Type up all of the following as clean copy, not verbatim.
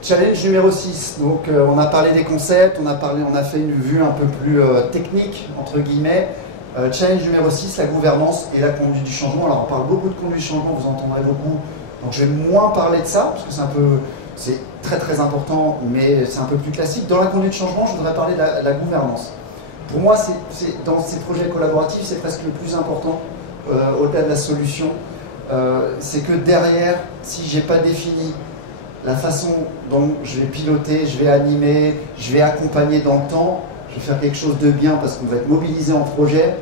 Challenge numéro 6, donc on a parlé des concepts, on a fait une vue un peu plus technique, entre guillemets. Challenge numéro 6, la gouvernance et la conduite du changement. Alors on parle beaucoup de conduite du changement, vous entendrez beaucoup, donc je vais moins parler de ça, parce que c'est très très important, mais c'est un peu plus classique. Dans la conduite du changement, je voudrais parler de la gouvernance. Pour moi, dans ces projets collaboratifs, c'est presque le plus important, au-delà de la solution. C'est que derrière, si je n'ai pas défini la façon dont je vais piloter, je vais animer, je vais accompagner dans le temps, je vais faire quelque chose de bien parce qu'on va être mobilisé en projet,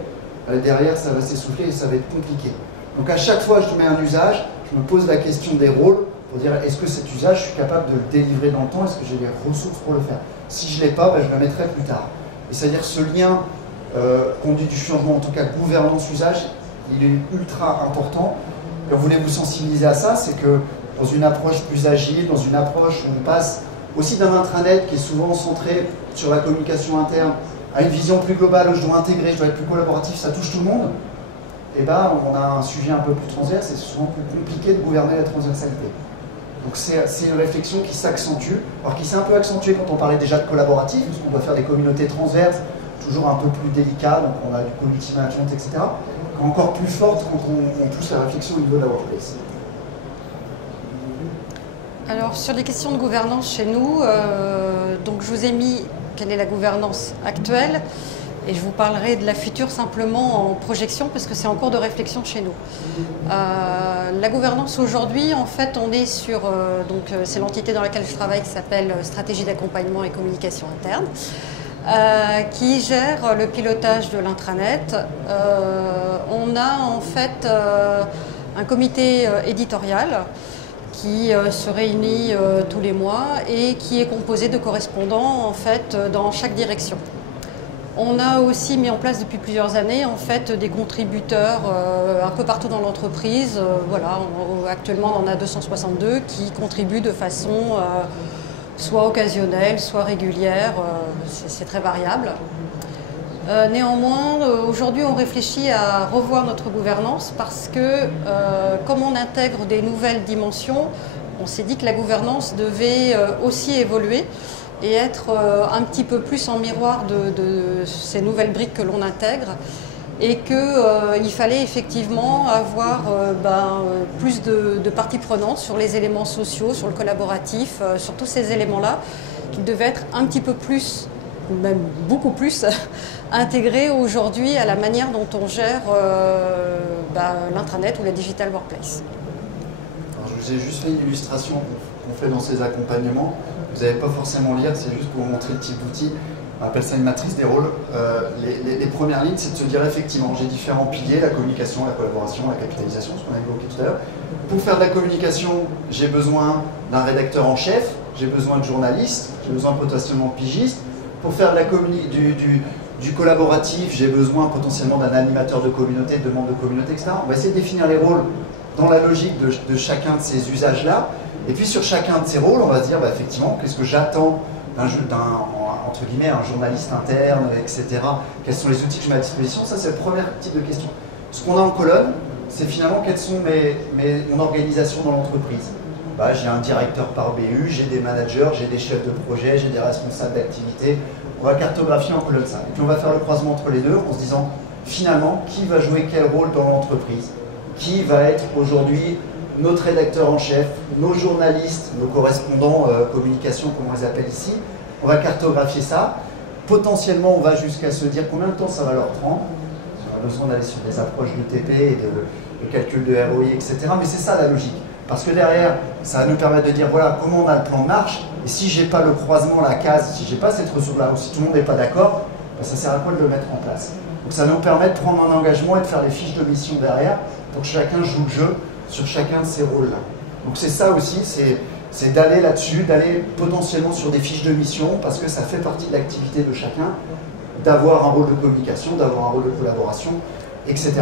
derrière ça va s'essouffler et ça va être compliqué. Donc à chaque fois que je mets un usage, je me pose la question des rôles pour dire est-ce que cet usage, je suis capable de le délivrer dans le temps, est-ce que j'ai les ressources pour le faire. Si je ne l'ai pas, je le mettrai plus tard. Et c'est-à-dire ce lien conduite du changement, en tout cas gouvernance-usage, il est ultra important. Et on voulait vous sensibiliser à ça, c'est que dans une approche plus agile, dans une approche où on passe aussi d'un intranet qui est souvent centré sur la communication interne à une vision plus globale où je dois intégrer, je dois être plus collaboratif, ça touche tout le monde, et ben on a un sujet un peu plus transverse et c'est souvent plus compliqué de gouverner la transversalité. Donc c'est une réflexion qui s'accentue, alors qui s'est un peu accentuée quand on parlait déjà de collaboratif, parce qu'on doit faire des communautés transverses, toujours un peu plus délicat, donc on a du community management, etc. Encore plus forte quand on pousse la réflexion au niveau de la workplace. Alors sur les questions de gouvernance chez nous, donc je vous ai mis quelle est la gouvernance actuelle et je vous parlerai de la future simplement en projection parce que c'est en cours de réflexion chez nous. La gouvernance aujourd'hui, en fait, on est sur, c'est l'entité dans laquelle je travaille qui s'appelle Stratégie d'accompagnement et communication interne. Qui gère le pilotage de l'intranet. On a en fait un comité éditorial qui se réunit tous les mois et qui est composé de correspondants en fait dans chaque direction. On a aussi mis en place depuis plusieurs années en fait des contributeurs un peu partout dans l'entreprise. Voilà, actuellement on en a 262 qui contribuent de façon soit occasionnelle, soit régulière, c'est très variable. Néanmoins, aujourd'hui, on réfléchit à revoir notre gouvernance parce que, comme on intègre des nouvelles dimensions, on s'est dit que la gouvernance devait aussi évoluer et être un petit peu plus en miroir de ces nouvelles briques que l'on intègre et qu'il fallait effectivement avoir plus de parties prenantes sur les éléments sociaux, sur le collaboratif, sur tous ces éléments-là, qui devaient être un petit peu plus, même beaucoup plus, intégrés aujourd'hui à la manière dont on gère l'intranet ou la digital workplace. Alors, je vous ai juste fait une illustration qu'on fait dans ces accompagnements. Vous n'allez pas forcément lire, c'est juste pour vous montrer le type d'outil. On appelle ça une matrice des rôles. Les premières lignes, c'est de se dire effectivement, j'ai différents piliers, la communication, la collaboration, la capitalisation, ce qu'on a évoqué tout à l'heure. Pour faire de la communication, j'ai besoin d'un rédacteur en chef, j'ai besoin de journalistes, j'ai besoin potentiellement de pigistes. Pour faire de du collaboratif, j'ai besoin potentiellement d'un animateur de communauté, de membres de communauté, etc. On va essayer de définir les rôles dans la logique de chacun de ces usages-là. Et puis sur chacun de ces rôles, on va se dire effectivement, qu'est-ce que j'attends entre guillemets, un journaliste interne, etc. Quels sont les outils que je mets à disposition? Ça, c'est le premier type de question. Ce qu'on a en colonne, c'est finalement quelles sont mon organisation dans l'entreprise. J'ai un directeur par BU, j'ai des managers, j'ai des chefs de projet, j'ai des responsables d'activité. On va cartographier en colonne ça. Et puis on va faire le croisement entre les deux en se disant, finalement, qui va jouer quel rôle dans l'entreprise? Qui va être aujourd'hui notre rédacteur en chef, nos journalistes, nos correspondants communication, comme on les appelle ici? On va cartographier ça. Potentiellement, on va jusqu'à se dire combien de temps ça va leur prendre. On a besoin d'aller sur des approches d'UTP et de calcul de ROI, etc. Mais c'est ça la logique. Parce que derrière, ça va nous permettre de dire voilà comment on a le plan de marche. Et si je n'ai pas le croisement, la case, si je n'ai pas cette ressource-là, ou si tout le monde n'est pas d'accord, ça sert à quoi de le mettre en place? Donc ça nous permet de prendre un engagement et de faire les fiches de mission derrière pour que chacun joue le jeu sur chacun de ces rôles-là. Donc c'est ça aussi, c'est d'aller là-dessus, d'aller potentiellement sur des fiches de mission parce que ça fait partie de l'activité de chacun, d'avoir un rôle de communication, d'avoir un rôle de collaboration, etc.